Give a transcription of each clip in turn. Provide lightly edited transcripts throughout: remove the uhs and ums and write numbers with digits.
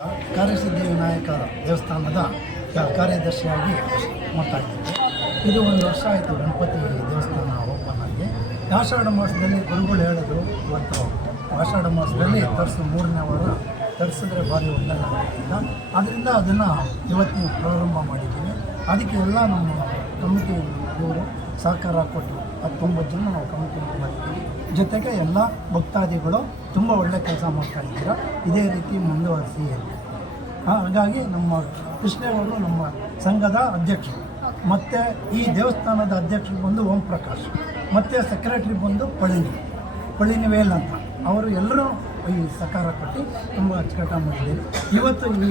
ಕಾರ್ಯಸಿದ್ಧಿ ವಿನಾಯಕ ದೇವಸ್ಥಾನದ ಕಾರ್ಯದರ್ಶಿಯಾಗಿ ಮಾಡ್ತಾ ಇದ್ದೇವೆ. ಇದು ಒಂದು ವರ್ಷ ಆಯಿತು ಗಣಪತಿ ದೇವಸ್ಥಾನ ಓಪನ್ ಆಗಿ. ಆಷಾಢ ಮಾಸದಲ್ಲಿ ಗುರುಗಳು ಹೇಳಿದ್ರು, ಇವತ್ತು ಆಷಾಢ ಮಾಸದಲ್ಲಿ ತರಿಸು 3ನೇ ವಾರ ತರಿಸಿದ್ರೆ ಭಾರಿ ಒಳ್ಳೆಯದಾಗೋದ್ರಿಂದ ಅದರಿಂದ ಅದನ್ನು ಇವತ್ತು ಪ್ರಾರಂಭ ಮಾಡಿದ್ದೀವಿ. ಅದಕ್ಕೆ ಎಲ್ಲ ನಮ್ಮ ಕಮಿಟಿ ಇವರು ಸಹಕಾರ ಕೊಟ್ಟು 19 ಜನ ನಾವು ಕಮಿಟಿ ಮಾಡಿದ್ದೀವಿ. ಜೊತೆಗೆ ಎಲ್ಲ ಭಕ್ತಾದಿಗಳು ತುಂಬ ಒಳ್ಳೆ ಕೆಲಸ ಮಾಡ್ತಾ ಇದ್ದೀರಾ, ಇದೇ ರೀತಿ ಮುಂದುವರಿಸಿ. ಹಾಗಾಗಿ ನಮ್ಮ ಕೃಷ್ಣೇಗೌಡರು ನಮ್ಮ ಸಂಘದ ಅಧ್ಯಕ್ಷರು, ಮತ್ತು ಈ ದೇವಸ್ಥಾನದ ಅಧ್ಯಕ್ಷರು ಬಂದು ಓಂ ಪ್ರಕಾಶ್, ಮತ್ತು ಸೆಕ್ರೆಟ್ರಿ ಬಂದು ಪಳಿನಿವೇಲ್ ಅಂತ, ಅವರು ಎಲ್ಲರೂ ಈ ಸಹಕಾರ ಕೊಟ್ಟು ತುಂಬ ಅಚ್ಚುಕಟ್ಟಾಗಿ ಮಾಡಿದ್ದೀವಿ. ಇವತ್ತು ಈ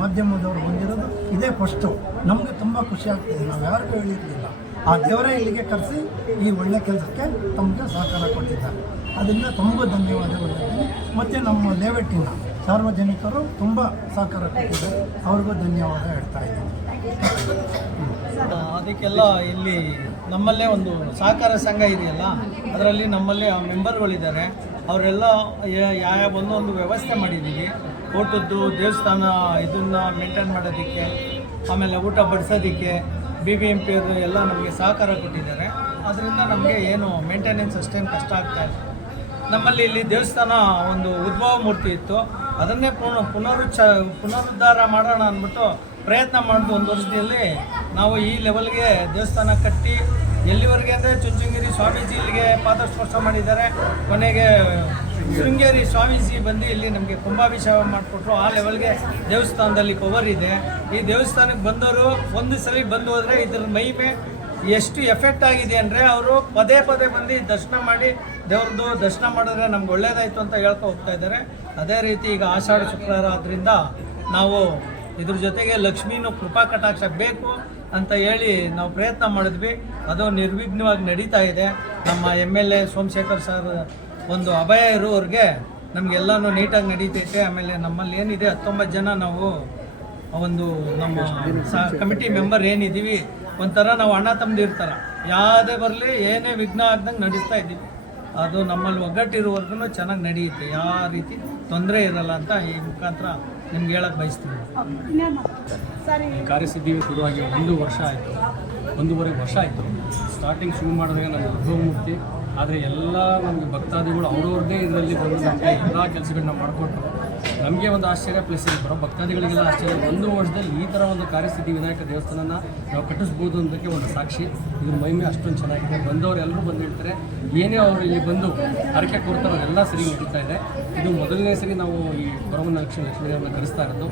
ಮಾಧ್ಯಮದವರು ಬಂದಿರೋದು ಇದೇ ಫಸ್ಟು. ನಮಗೆ ತುಂಬ ಖುಷಿ ಆಗ್ತಿದೆ. ನಾವು ಯಾರಿಗೂ ಹೇಳಿರಲಿಲ್ಲ, ಆ ದೇವರೇ ಇಲ್ಲಿಗೆ ಕರೆಸಿ ಈ ಒಳ್ಳೆ ಕೆಲಸಕ್ಕೆ ತಮಗೆ ಸಹಕಾರ ಕೊಟ್ಟಿದ್ದಾರೆ. ಅದರಿಂದ ತುಂಬ ಧನ್ಯವಾದಗಳು. ಮತ್ತು ನಮ್ಮ ಲೇಔಟಿನ ಸಾರ್ವಜನಿಕರು ತುಂಬ ಸಹಕಾರ ಕೊಟ್ಟಿದ್ದಾರೆ, ಅವ್ರಿಗೂ ಧನ್ಯವಾದ ಹೇಳ್ತಾ ಇದ್ದೀನಿ. ಅದಕ್ಕೆಲ್ಲ ಇಲ್ಲಿ ನಮ್ಮಲ್ಲೇ ಒಂದು ಸಹಕಾರ ಸಂಘ ಇದೆಯಲ್ಲ, ಅದರಲ್ಲಿ ನಮ್ಮಲ್ಲಿ ಮೆಂಬರ್ಗಳಿದ್ದಾರೆ. ಅವರೆಲ್ಲ ಯಾವ ಒಂದೊಂದು ವ್ಯವಸ್ಥೆ ಮಾಡಿದ್ದೀವಿ. ಊಟದ್ದು ದೇವಸ್ಥಾನ ಇದನ್ನು ಮೇಂಟೈನ್ ಮಾಡೋದಕ್ಕೆ, ಆಮೇಲೆ ಊಟ ಬಡಿಸೋದಕ್ಕೆ BBMP ಅವರು ಎಲ್ಲ ನಮಗೆ ಸಹಕಾರ ಕೊಟ್ಟಿದ್ದಾರೆ. ಅದರಿಂದ ನಮಗೆ ಏನು ಮೇಂಟೆನೆನ್ಸ್ ಅಷ್ಟೇನು ಕಷ್ಟ ಆಗ್ತಾಯಿಲ್ಲ. ನಮ್ಮಲ್ಲಿ ಇಲ್ಲಿ ದೇವಸ್ಥಾನ ಒಂದು ಉದ್ಭವ ಮೂರ್ತಿ ಇತ್ತು, ಅದನ್ನೇ ಪುನರುದ್ಧಾರ ಮಾಡೋಣ ಅಂದ್ಬಿಟ್ಟು ಪ್ರಯತ್ನ ಮಾಡಿದ್ದು. 1 ವರ್ಷದಲ್ಲಿ ನಾವು ಈ ಲೆವೆಲ್ಗೆ ದೇವಸ್ಥಾನ ಕಟ್ಟಿ ಎಲ್ಲಿವರೆಗೆ ಅಂದರೆ ಚುಂಚನಗಿರಿ ಸ್ವಾಮೀಜಿ ಇಲ್ಲಿಗೆ ಪಾದಸ್ಪರ್ಶ ಮಾಡಿದ್ದಾರೆ. ಕೊನೆಗೆ ಶೃಂಗೇರಿ ಸ್ವಾಮೀಜಿ ಬಂದು ಇಲ್ಲಿ ನಮಗೆ ಕುಂಭಾಭಿಷೇಕ ಮಾಡಿಕೊಟ್ರು. ಆ ಲೆವೆಲ್ಗೆ ದೇವಸ್ಥಾನದಲ್ಲಿ ಕವರ್ ಇದೆ. ಈ ದೇವಸ್ಥಾನಕ್ಕೆ ಬಂದವರು ಒಂದು ಸಲ ಬಂದು ಹೋದರೆ ಇದ್ರ ಮಹಿಮೆ ಎಷ್ಟು ಎಫೆಕ್ಟ್ ಆಗಿದೆ ಅಂದರೆ, ಅವರು ಪದೇ ಬಂದು ದರ್ಶನ ಮಾಡಿ ದೇವ್ರದ್ದು ದರ್ಶನ ಮಾಡಿದ್ರೆ ನಮ್ಗೆ ಒಳ್ಳೇದಾಯಿತು ಅಂತ ಹೇಳ್ತಾ ಹೋಗ್ತಾ ಇದ್ದಾರೆ. ಅದೇ ರೀತಿ ಈಗ ಆಷಾಢ ಶುಕ್ರವಾರ ಆದ್ದರಿಂದ ನಾವು ಇದ್ರ ಜೊತೆಗೆ ಲಕ್ಷ್ಮೀನೂ ಕೃಪಾ ಕಟಾಕ್ಷ ಬೇಕು ಅಂತ ಹೇಳಿ ನಾವು ಪ್ರಯತ್ನ ಮಾಡಿದ್ವಿ. ಅದು ನಿರ್ವಿಘ್ನವಾಗಿ ನಡೀತಾ ಇದೆ. ನಮ್ಮ MLA ಸೋಮಶೇಖರ್ ಸರ್ ಒಂದು ಅಭಯ ಇರೋರಿಗೆ ನಮಗೆಲ್ಲನೂ ನೀಟಾಗಿ ನಡೀತೈತೆ. ಆಮೇಲೆ ನಮ್ಮಲ್ಲಿ ಏನಿದೆ 19 ಜನ ನಾವು ಒಂದು ನಮ್ಮ ಕಮಿಟಿ ಮೆಂಬರ್ ಏನಿದ್ದೀವಿ, ಒಂಥರ ನಾವು ಅಣ್ಣ ತಮ್ಮದು ಇರ್ತಾರೆ. ಯಾವುದೇ ಬರಲಿ ಏನೇ ವಿಘ್ನ ಆಗ್ದಂಗೆ ನಡೆಸ್ತಾ ಇದ್ದೀವಿ. ಅದು ನಮ್ಮಲ್ಲಿ ಒಗ್ಗಟ್ಟಿರುವವರೆಗೂ ಚೆನ್ನಾಗಿ ನಡೆಯುತ್ತೆ, ಯಾವ ರೀತಿ ತೊಂದರೆ ಇರಲ್ಲ ಅಂತ ಈ ಮುಖಾಂತರ ನಿಮ್ಗೆ ಹೇಳಕ್ಕೆ ಬಯಸ್ತೀನಿ. ಕಾರ್ಯಸಿದ್ಧಿ ಶುರುವಾಗಿ 1 ವರ್ಷ ಆಯಿತು, 1.5 ವರ್ಷ ಆಯಿತು. ಸ್ಟಾರ್ಟಿಂಗ್ ಶುರು ಮಾಡಿದಾಗ ನಮ್ಮ ಉದ್ಭವ ಮೂರ್ತಿ, ಆದರೆ ಎಲ್ಲ ನಮಗೆ ಭಕ್ತಾದಿಗಳು ಅವ್ರವ್ರದ್ದೇ ಇದರಲ್ಲಿ ಬಂದು ನಮಗೆ ಎಲ್ಲ ಕೆಲಸಗಳನ್ನ ಮಾಡಿಕೊಟ್ರು. ನಮಗೆ ಒಂದು ಆಶ್ಚರ್ಯ, ಪ್ಲಸ್ ಬರೋ ಭಕ್ತಾದಿಗಳಿಗೆಲ್ಲ ಆಶ್ಚರ್ಯ. 1 ವರ್ಷದಲ್ಲಿ ಈ ಥರ ಒಂದು ಕಾರ್ಯಸಿದ್ಧಿ ವಿನಾಯಕ ದೇವಸ್ಥಾನನ ನಾವು ಕಟ್ಟಿಸ್ಬೋದು ಅನ್ನೋದಕ್ಕೆ ಒಂದು ಸಾಕ್ಷಿ. ಇದ್ರ ಮಹಿಮೆ ಅಷ್ಟೊಂದು ಚೆನ್ನಾಗಿದೆ. ಬಂದವರು ಎಲ್ಲರೂ ಬಂದು ಹೇಳ್ತಾರೆ, ಏನೇ ಅವರು ಇಲ್ಲಿ ಬಂದು ಹರಕೆ ಕೊಡ್ತಾರೋ ಎಲ್ಲ ಸರಿ ನಡೀತಾ ಇದೆ. ಇದು ಮೊದಲನೇ ಸರಿ ನಾವು ಈ ಲಕ್ಷ್ಮೀ ದೇವರನ್ನ ಕರೆಸ್ತಾ ಇರೋದು.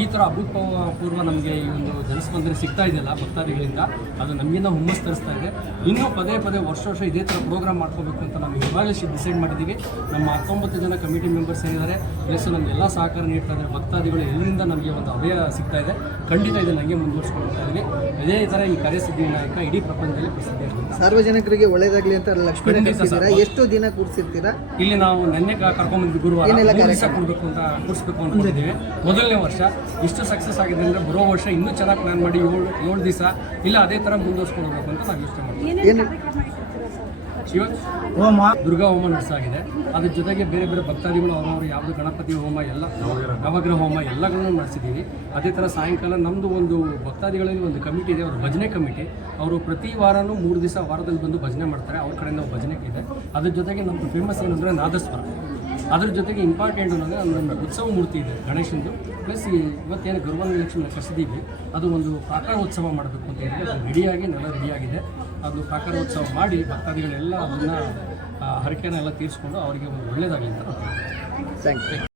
ಈ ಥರ ಅಭೂತಪೂರ್ವ ನಮಗೆ ಈ ಒಂದು ಜನಸ್ಪಂದನೆ ಸಿಗ್ತಾ ಇದೆಯಲ್ಲ ಭಕ್ತಾದಿಗಳಿಂದ, ಅದು ನಮಗಿಂತ ಹುಮ್ಮಸ್ ತರಿಸ್ತಾ ಇದೆ. ಇನ್ನೂ ಪದೇ ವರ್ಷ ಇದೇ ಥರ ಪ್ರೋಗ್ರಾಮ್ ಮಾಡ್ಕೋಬೇಕು ಅಂತ ನಾವು ಇವಾಗಲೇ ಡಿಸೈಡ್ ಮಾಡಿದ್ದೀವಿ. ನಮ್ಮ 19 ಜನ ಕಮಿಟಿ ಮೆಂಬರ್ಸ್ ಏನಿದ್ದಾರೆ, ಪ್ಲಸ್ ನಮಗೆಲ್ಲ ಸಹಕಾರ ನೀಡ್ತಾ ಇದ್ದಾರೆ ಭಕ್ತಾದಿಗಳು. ಎಲ್ಲರಿಂದ ನಮಗೆ ಒಂದು ಅಭಯ ಸಿಗ್ತಾ ಇದೆ. ಖಂಡಿತ ಇದನ್ನು ಹಂಗೆ ಮುಂದುವರಿಸ್ಕೊಳ್ತಾ ಇದ್ದೀವಿ. ಇದೇ ಥರ ಈ ಕಾರ್ಯಸಿದ್ಧಿ ವಿನಾಯಕ ಇಡೀ ಪ್ರಪಂಚದಲ್ಲಿ ಪ್ರಸಿದ್ಧಿ. ಸಾರ್ವಜನಿಕರಿಗೆ ಒಳ್ಳೆಯದಾಗಲಿ ಅಂತ ಲಕ್ಷ್ಮೀ ಎಷ್ಟು ದಿನ ಕೂರಿಸಿರ್ತೀರಾ? ಇಲ್ಲಿ ನಾವು ನೆನ್ನೆ ಕರ್ಕೊಂಡ್ಬಂದ್ವಿ, ಗುರುವಾರ ಕೊಡಬೇಕು ಅಂತ ಕೂರಿಸ್ಬೇಕು ಅಂದ್ಕೊಂಡಿದ್ದೀವಿ. ಮೊದಲನೇ ವರ್ಷ ಇಷ್ಟು ಸಕ್ಸಸ್ ಆಗಿದೆ ಅಂದರೆ ಬರೋ ವರ್ಷ ಇನ್ನೂ ಚೆನ್ನಾಗಿ ಪ್ಲಾನ್ ಮಾಡಿ 7 ದಿವಸ ಇಲ್ಲ ಅದೇ ಥರ ಮುಂದುವರ್ಸ್ಕೊಳ್ಬೇಕು ಅಂತ ನಾವು ಯೋಚನೆ ಮಾಡ್ತೀವಿ. ದುರ್ಗಾ ಹೋಮ ನಡೆಸಾಗಿದೆ. ಅದ್ರ ಜೊತೆಗೆ ಬೇರೆ ಭಕ್ತಾದಿಗಳು ಅವರು ಯಾವುದು ಗಣಪತಿ ಹೋಮ ಎಲ್ಲ ನವಗ್ರಹ ಹೋಮ ಎಲ್ಲಗಳನ್ನೂ ನಡೆಸಿದ್ದೀವಿ. ಅದೇ ಥರ ಸಾಯಂಕಾಲ ನಮ್ಮದು ಒಂದು ಭಕ್ತಾದಿಗಳಲ್ಲಿ ಒಂದು ಕಮಿಟಿ ಇದೆ, ಅವರು ಭಜನೆ ಕಮಿಟಿ. ಅವರು ಪ್ರತಿ ವಾರನೂ 3 ದಿವಸ ವಾರದಲ್ಲಿ ಬಂದು ಭಜನೆ ಮಾಡ್ತಾರೆ. ಅವ್ರ ಕಡೆಯಿಂದ ಭಜನೆ ಇದೆ. ಅದ್ರ ಜೊತೆಗೆ ನಮ್ಮದು ಫೇಮಸ್ ಏನಂದರೆ ನಾದಸ್ವರ. ಅದ್ರ ಜೊತೆಗೆ ಇಂಪಾರ್ಟೆಂಟ್ ಅಂದರೆ ಒಂದು ಉತ್ಸವ ಮೂರ್ತಿ ಇದೆ ಗಣೇಶಂದು. ಪ್ಲಸ್ ಇವತ್ತೇನು ಗರ್ಭಲಕ್ಷ್ಮಿ ಕರೆಸಿದ್ದೀವಿ, ಅದು ಒಂದು ಪ್ರಾಕಾರೋತ್ಸವ ಮಾಡಬೇಕು ಅಂತ ಹೇಳಿ ಅದು ರೆಡಿಯಾಗಿ ರೆಡಿಯಾಗಿದೆ. ಅದು ಪ್ರಾಕಾರೋತ್ಸವ ಮಾಡಿ ಭಕ್ತಾದಿಗಳೆಲ್ಲ ಅದನ್ನು ಹರಕೆನೆಲ್ಲ ತೀರಿಸ್ಕೊಂಡು ಅವರಿಗೆ ಒಂದು ಒಳ್ಳೆಯದಾಗಲಿ ಅಂತ. Thank you.